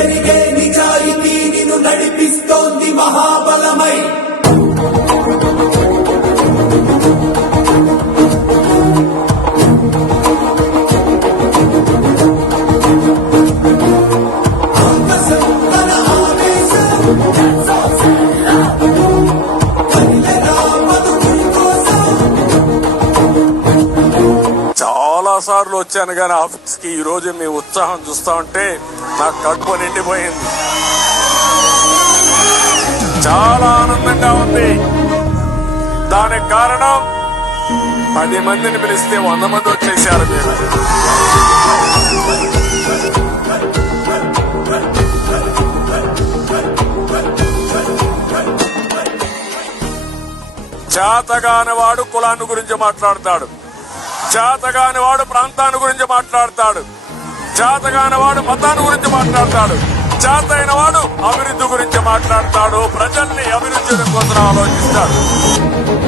వెలిగే నిజాయితీ నిన్ను నడిపిస్తోంది మహాబలమై. That's సార్లు వచ్చాను కానీ ఆఫీస్కి ఈ రోజు మీ ఉత్సాహం చూస్తా ఉంటే నాకు కడుపు నిండిపోయింది. చాలా ఆనందంగా ఉంది. దానికి కారణం పది మందిని పిలిస్తే వంద మంది వచ్చేసారు మీరు. చేతగానవాడు కులాన్ని గురించి మాట్లాడతాడు. చేతగాని వాడు ప్రాంతాన్ని గురించి మాట్లాడతాడు. చేతగాని వాడు మతాన్ని గురించి మాట్లాడతాడు. చేత అయిన వాడు అభివృద్ధి గురించి మాట్లాడతాడు. ప్రజల్ని అభివృద్ధి కోసం ఆలోచిస్తాడు.